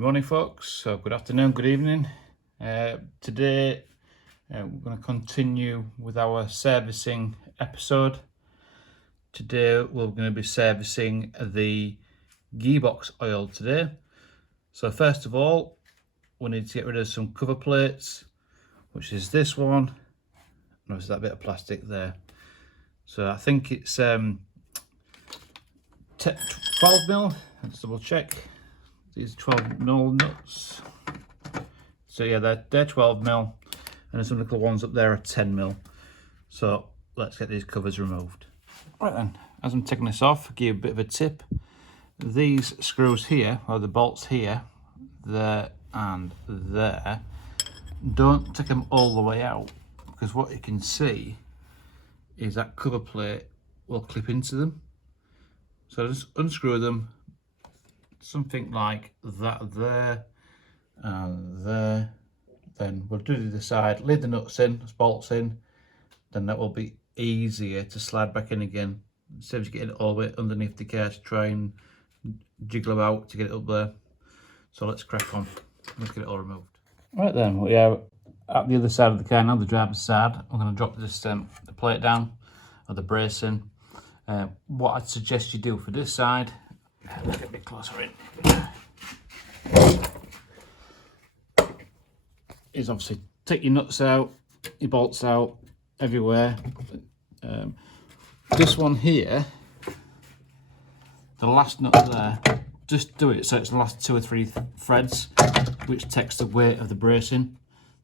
morning folks, so good afternoon, good evening. Today we're going to continue with our servicing episode. Today we're going to be servicing the gearbox oil today. So first of all, we need to get rid of some cover plates, which is this one. Notice that bit of plastic there. So I think it's 12 mil. Let's double check. These 12 mil nuts. So yeah, they're 12 mil, and there's some little ones up there are 10 mil. So let's get these covers removed. Right then, as I'm taking this off, I'll give you a bit of a tip. These screws here, or the bolts here, there and there, don't take them all the way out, because what you can see is that cover plate will clip into them. So just unscrew them, something like that there and there. Then we'll do the side, leave the nuts in, bolts in, then that will be easier to slide back in again, instead of getting it all the way underneath the car to try and jiggle about to get it up there. So let's crack on, let's get it all removed. Right then, we are at the other side of the car now, the driver's side. I'm going to drop this the plate down, or the bracing. What I'd suggest you do for this side, let's get a bit closer in, is obviously take your nuts out, your bolts out, everywhere. This one here, the last nut there, just do it so it's the last 2 or 3 threads, which takes the weight of the bracing.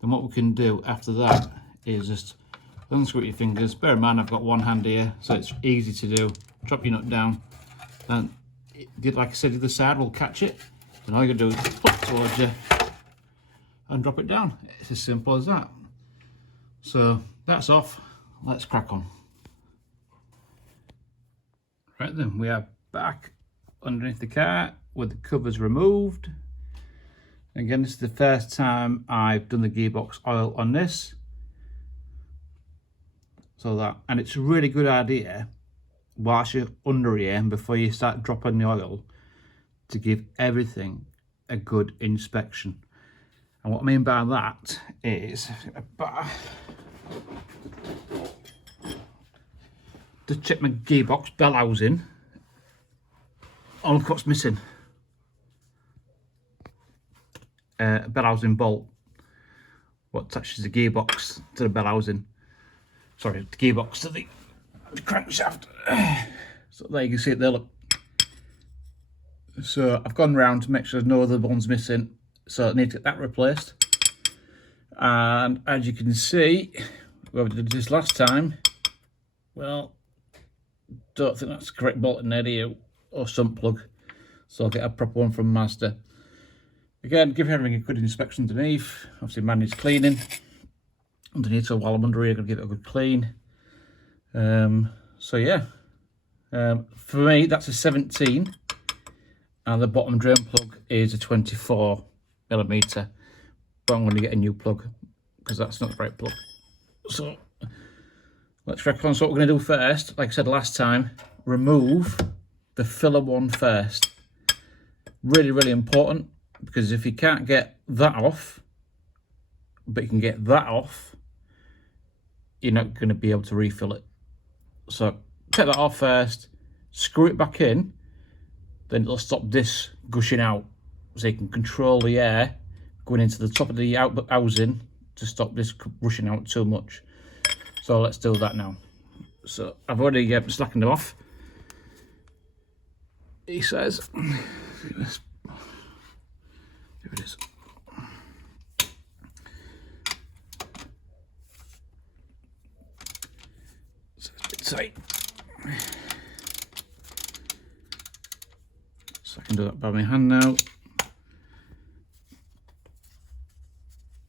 Then what we can do after that is just unscrew your fingers. Bear in mind I've got one hand here, so it's easy to do. Drop your nut down, and like I said, the other side will catch it. And all you gotta do is put it towards you and drop it down. It's as simple as that. So that's off, let's crack on. Right then, we are back underneath the car with the covers removed. Again, this is the first time I've done the gearbox oil on this. So that, and it's a really good idea whilst you're under here and before you start dropping the oil, to give everything a good inspection. And what I mean by that is to check my gearbox bell housing. Oh, look what's missing. A bell housing bolt, what attaches the gearbox to the bell housing. Sorry, the gearbox to the crankshaft. So there you can see it there, look. So I've gone round to make sure there's no other ones missing, so I need to get that replaced. And as you can see, whoever did this last time, well, don't think that's the correct bolt in there, do you? Or sump plug. So I'll get a proper one from Mazda. Again, give everything a good inspection underneath. Obviously man needs cleaning underneath, so while I'm under here I'm going to give it a good clean. So yeah, for me that's a 17, and the bottom drain plug is a 24mm, but I'm going to get a new plug because that's not the right plug. So let's crack on. So what we're going to do first, like I said last time, remove the filler one first. Really important, because if you can't get that off but you can get that off, you're not going to be able to refill it. So take that off first, screw it back in, then it'll stop this gushing out, so you can control the air going into the top of the housing to stop this rushing out too much. So let's do that now. So I've already slackened it off. He says, here it is. So it's a bit tight. So I can do that by my hand now.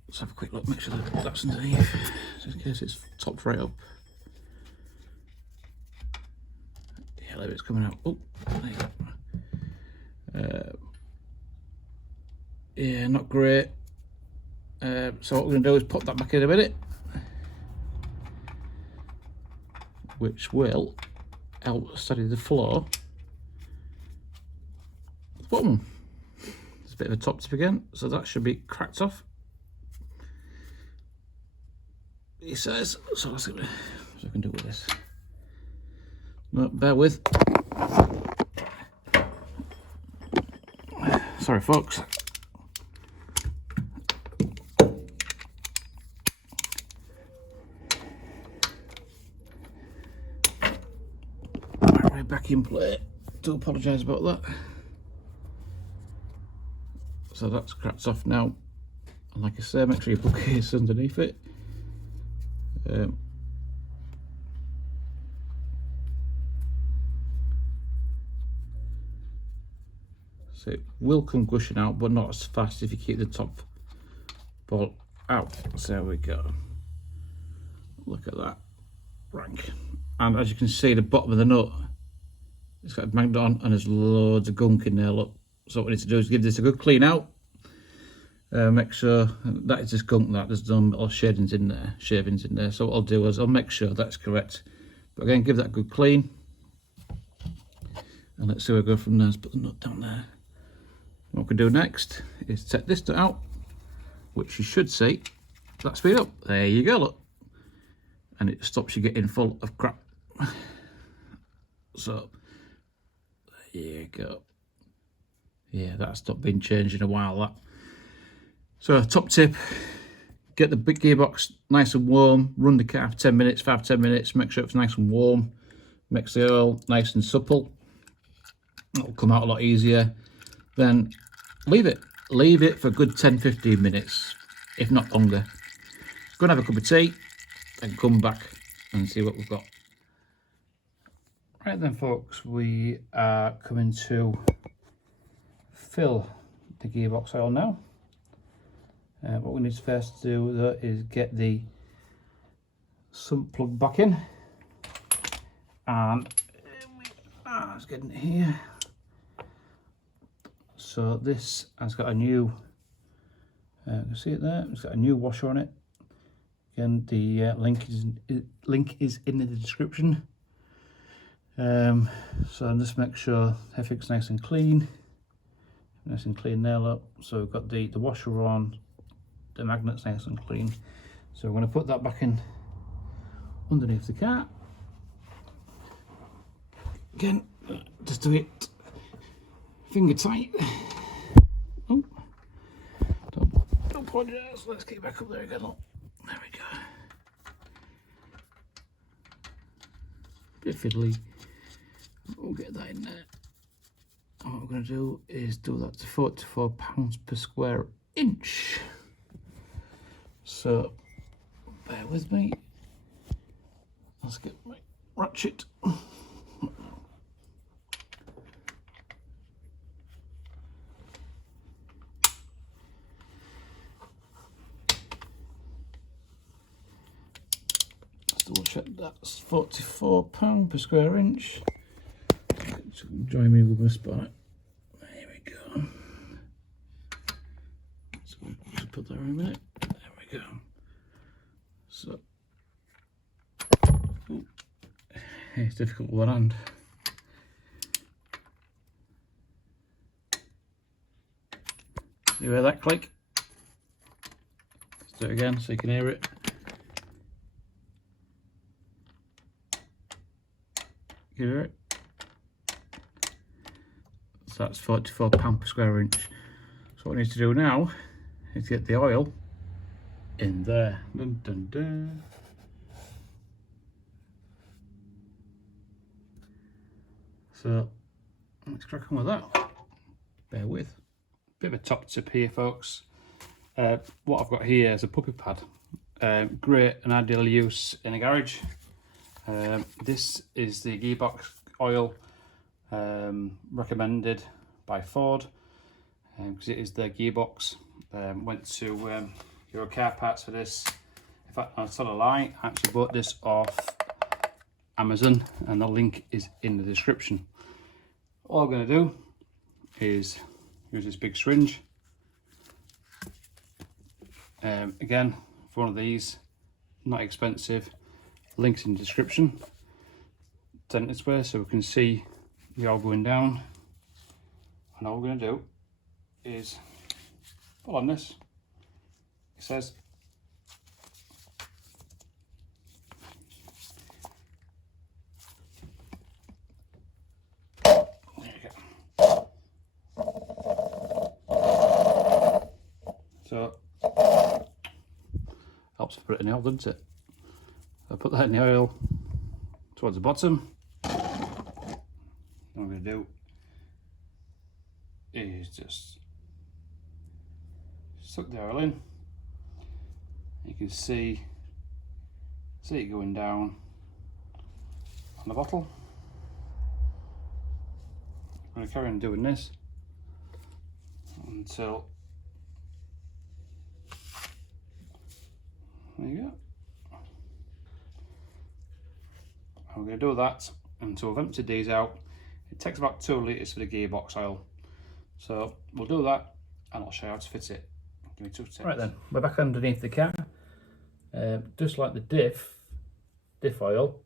Let's have a quick look, make sure that that's underneath, just in case it's topped right up. Yeah, there it's coming out. Oh, there you go. Yeah, not great. So what we're going to do is put that back in a minute, which will help steady the flow. The bottom. There's a bit of a top tip again, so that should be cracked off. He says, so let's see what I can do with this. No, bear with. Sorry folks. Right, back in play. Do apologise about that. So that's cracked off now. And like I say, make sure you put case underneath it. So it will come gushing out, but not as fast if you keep the top bolt out. So there we go. Look at that rank. And as you can see, the bottom of the nut, it's got a magnet on and there's loads of gunk in there, look. So what we need to do is give this a good clean out. Make sure that is just gunk, that there's some little shavings in there. So what I'll do is I'll make sure that's correct. But again, give that a good clean. And let's see where we go from there. Let's put the nut down there. What we can do next is take this nut out, which you should see that speed up. There you go, look. And it stops you getting full of crap. So there you go. Yeah, that's not been changed in a while, that. So top tip, get the big gearbox nice and warm, run the car for 10 minutes, 5-10 minutes, make sure it's nice and warm, makes the oil nice and supple. It'll come out a lot easier. Then leave it for a good 10-15 minutes, if not longer. Go and have a cup of tea and come back and see what we've got. Right then folks, we are coming to fill the gearbox oil now. What we need to first do though is get the sump plug back in, and let's get in here. So this has got a new, you can see it there, it's got a new washer on it. Again, the link is in the description. So just make sure everything's nice and clean there, look. So we've got the washer on, the magnet's nice and clean. So we're going to put that back in underneath the car. Again, just do it finger tight. Oh, don't apologise. Let's get back up there again. Look. There we go. Bit fiddly. We'll get that in there. And what we're going to do is do that to 44 pounds per square inch. So bear with me. Let's get my ratchet. Let's double check that's £44 per square inch. So join me with my spot. There we go. So we'll just put that in a minute. There we go. So it's difficult with one hand. You hear that click? Let's do it again so you can hear it. You hear it? So that's £44 per square inch. So what we need to do now is get the oil in there. Dun, dun, dun. So let's crack on with that. Bear with. Bit of a top tip here, folks. What I've got here is a puppy pad. Great and ideal use in a garage. This is the gearbox oil recommended by Ford because it is their gearbox. Went to Euro Car Parts for this. In fact, I'll tell a lie, I actually bought this off Amazon and the link is in the description. All I'm going to do is use this big syringe. Again, for one of these, not expensive, links in the description. Turn it this way so we can see the oil going down. And all we're going to do is pull on this. It says so helps put it in the oil, doesn't it? I put that in the oil towards the bottom. What I'm going to do is just suck the oil in. You can see it going down on the bottle. I'm going to carry on doing this until, there you go. I'm going to do that until we've emptied these out. It takes about 2 litres for the gearbox oil. So we'll do that and I'll show you how to fit it. Give me 2 seconds. Right then, we're back underneath the car. Just like the diff oil,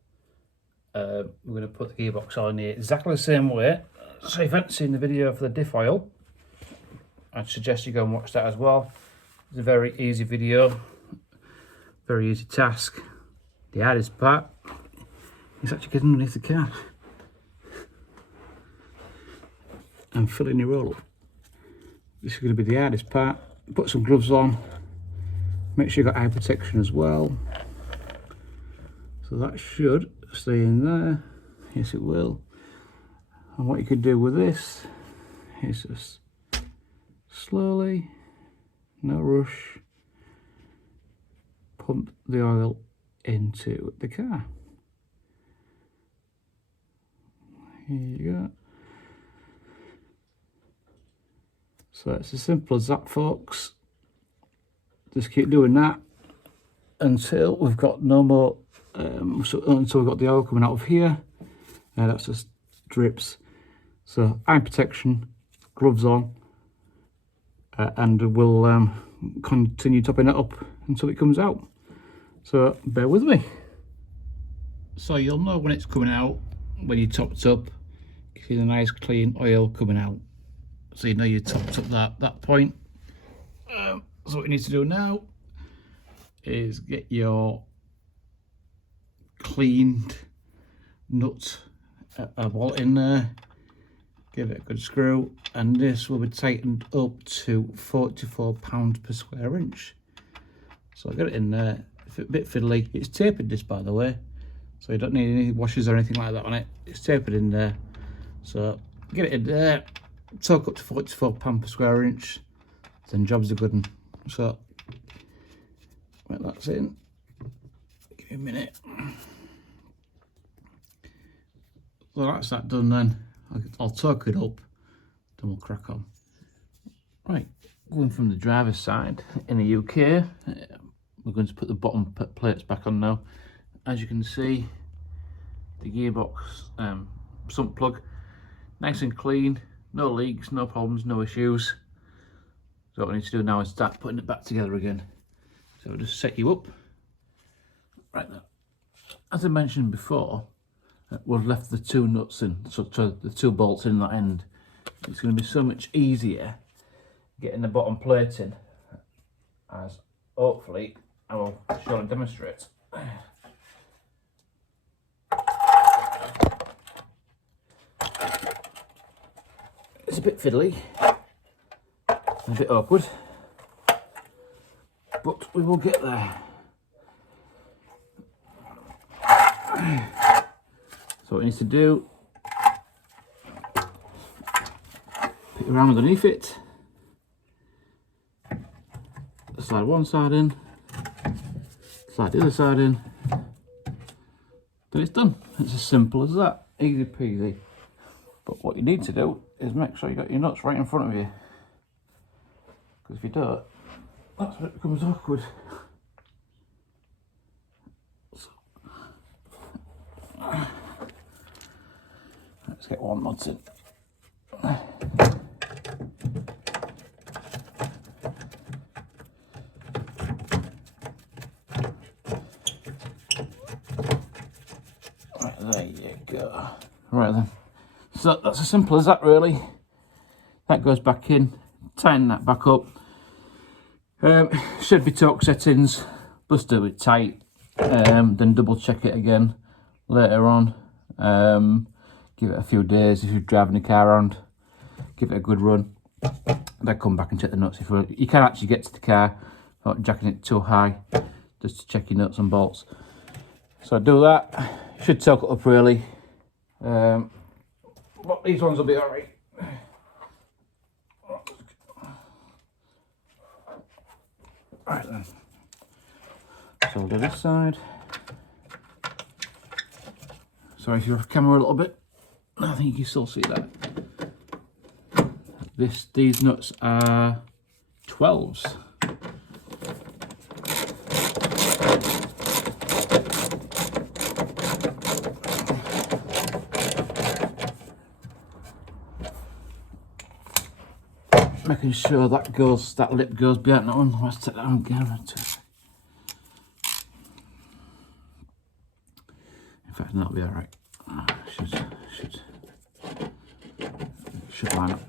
we're going to put the gearbox oil in here exactly the same way. So if you haven't seen the video for the diff oil, I'd suggest you go and watch that as well. It's a very easy video, very easy task. The hardest part is actually getting underneath the car and filling your roll up. This is going to be the hardest part. Put some gloves on, make sure you've got eye protection as well. So that should stay in there. Yes, it will. And what you could do with this is just slowly, no rush, pump the oil into the car. Here you go. So it's as simple as that, folks. Just keep doing that until we've got no more, until we've got the oil coming out of here. That's just drips. So eye protection, gloves on, and we'll continue topping it up until it comes out. So bear with me. So you'll know when it's coming out, when you topped up, you see the nice clean oil coming out. So you know you topped up that point. So what you need to do now is get your cleaned nut bolt in there, give it a good screw, and this will be tightened up to 44 pounds per square inch. So I got it in there. It's a bit fiddly. It's tapered, this, by the way, so you don't need any washers or anything like that on it. It's tapered in there. So get it in there, torque up to 44 pounds per square inch, then job's a good one. So right, that's in. Give me a minute. So that's that done then. I'll torque it up, then we'll crack on. Right, going from the driver's side in the UK, we're going to put the bottom plates back on now. As you can see, the gearbox sump plug, nice and clean, no leaks, no problems, no issues. So what we need to do now is start putting it back together again. So we'll just set you up. Right now, as I mentioned before, we've left the 2 nuts in, so the 2 bolts in that end. It's going to be so much easier getting the bottom plate in, as hopefully I will show and demonstrate. It's a bit fiddly, a bit awkward, but we will get there. So what you need to do, pick around underneath it, slide one side in, slide the other side in, then it's done. It's as simple as that, easy peasy. But what you need to do is make sure you got your nuts right in front of you, because if you don't, that's when it becomes awkward. So, let's get one nut in. Right, there you go. Right then. So that's as simple as that, really. That goes back in. tighten that back up. Should be torque settings, just do it tight, then double check it again later on. Give it a few days if you're driving the car around, give it a good run, then come back and check the nuts. If you can actually get to the car without jacking it too high, just to check your nuts and bolts. So do that, should torque it up really, but these ones will be alright. Right then, so we'll do this side. Sorry if you're off camera a little bit, I think you can still see that. These nuts are 12s. Making sure that lip goes behind that one. Let's take that one again. In fact, that'll be alright. Should line up.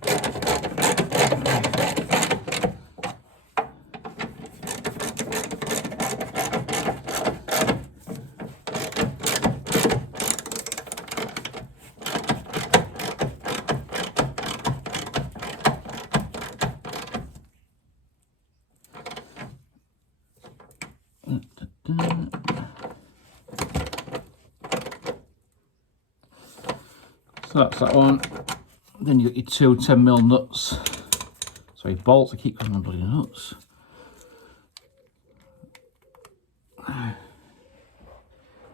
So that's that one. Then you got your two 10mm nuts. Sorry, bolts. I keep calling them bloody nuts.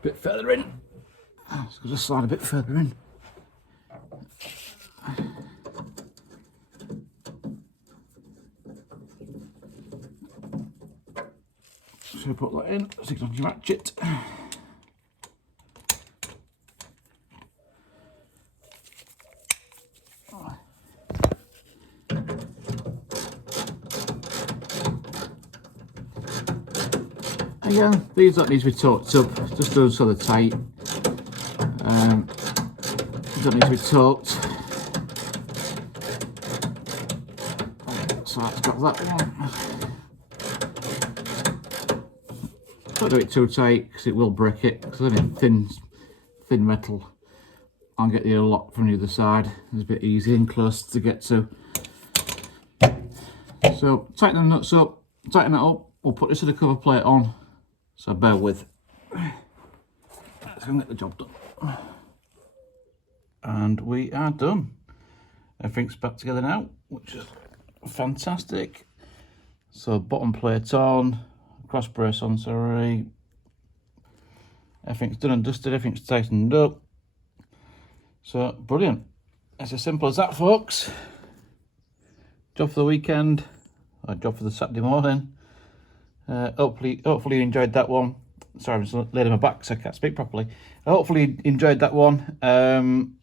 Bit further in. So just slide a bit further in. So put that in. Stick it on your ratchet. Again, these don't need to be torqued up, just do them so they're tight. Don't need to be torqued. So that's got that one. Don't do it too tight because it will break it. Because it's only thin metal. I'll get the other lock from the other side. It's a bit easy and close to get to. So tighten the nuts up, tighten that up. We'll put this with the cover plate on. So bear with. Let's go and get the job done. And we are done. Everything's back together now, which is fantastic. So bottom plate on, cross brace on, sorry. Everything's done and dusted, everything's tightened up. So brilliant. It's as simple as that, folks. Job for the weekend, or job for the Saturday morning. Hopefully you enjoyed that one. Sorry, I'm just laying on my back so I can't speak properly. Hopefully you enjoyed that one.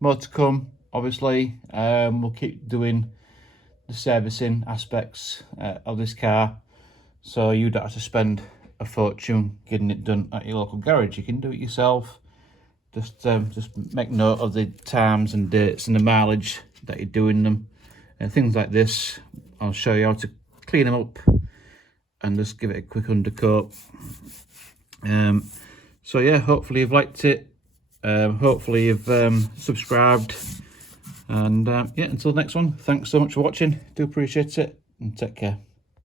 More to come, obviously. We'll keep doing the servicing aspects of this car, so you don't have to spend a fortune getting it done at your local garage. You can do it yourself. Just make note of the times and dates and the mileage that you're doing them. Things like this, I'll show you how to clean them up and just give it a quick undercoat. So yeah, hopefully you've liked it. Hopefully you've subscribed. And yeah, until the next one, thanks so much for watching. Do appreciate it and take care.